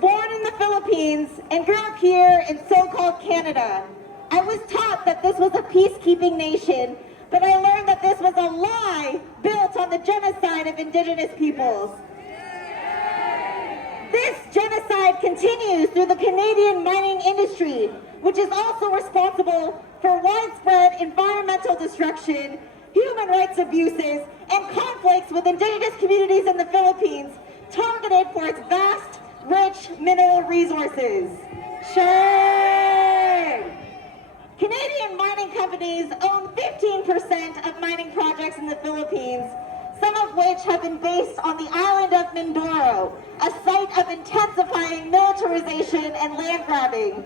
born in the Philippines and grew up here in so-called Canada. I was taught that this was a peacekeeping nation, but I learned that this was a lie built on the genocide of indigenous peoples. This genocide continues through the Canadian mining industry, which is also responsible for widespread environmental destruction, human rights abuses, and conflicts with indigenous communities in the Philippines, targeted for its vast, rich mineral resources. Shame! Canadian mining companies own 15% of mining projects in the Philippines, some of which have been based on the island of Mindoro, a site of intensifying militarization and land grabbing.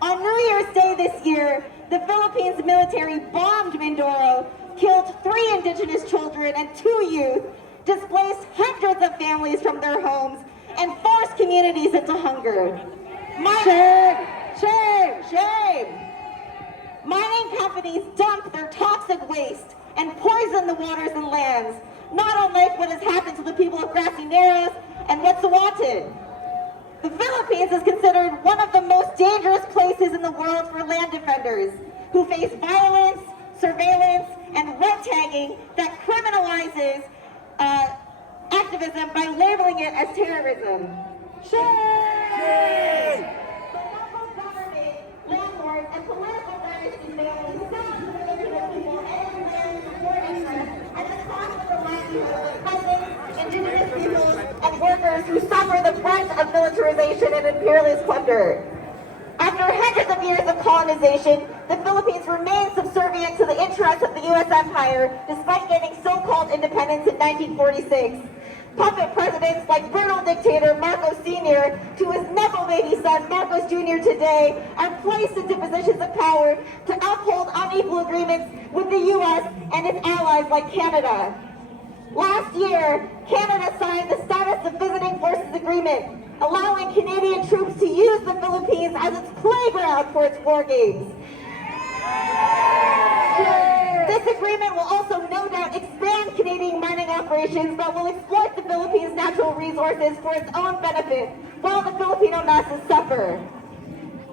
On New Year's Day this year, the Philippines military bombed Mindoro, killed 3 indigenous children and 2 youth, displaced hundreds of families from their homes, and forced communities into hunger. Shame! Shame! Shame! Mining companies dump their toxic waste and poison the waters and lands, not unlike what has happened to the people of Grassy Narrows and Wet'suwet'en. The Philippines is considered one of the most dangerous places in the world for land defenders, who face violence, surveillance, and red tagging that criminalizes activism by labeling it as terrorism. Shame! The local government, landlords, and political dynasty families sell to the indigenous people and land support interests at the cost of the livelihood of peasants, indigenous peoples, and workers who suffer the brunt of militarization and imperialist plunder. After hundreds of years of colonization, the Philippines remained subservient to the interests of the U.S. empire, despite gaining so-called independence in 1946. Puppet presidents like brutal dictator Marcos Sr. to his nepo baby son Marcos Jr. today are placed into positions of power to uphold unequal agreements with the U.S. and its allies like Canada. Last year, Canada signed the Status of Visiting Forces Agreement, allowing Canadian troops to use the Philippines as its playground for its war games. This agreement will also no doubt expand Canadian mining operations that will exploit the Philippines' natural resources for its own benefit, while the Filipino masses suffer.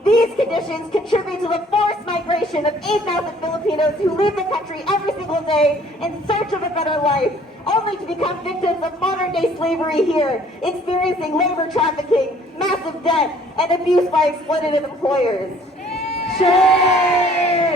These conditions contribute to the forced migration of 8,000 Filipinos who leave the country every single day in search of a better life, only to become victims of modern-day slavery here, experiencing labor trafficking, massive debt, and abuse by exploitative employers. Shame!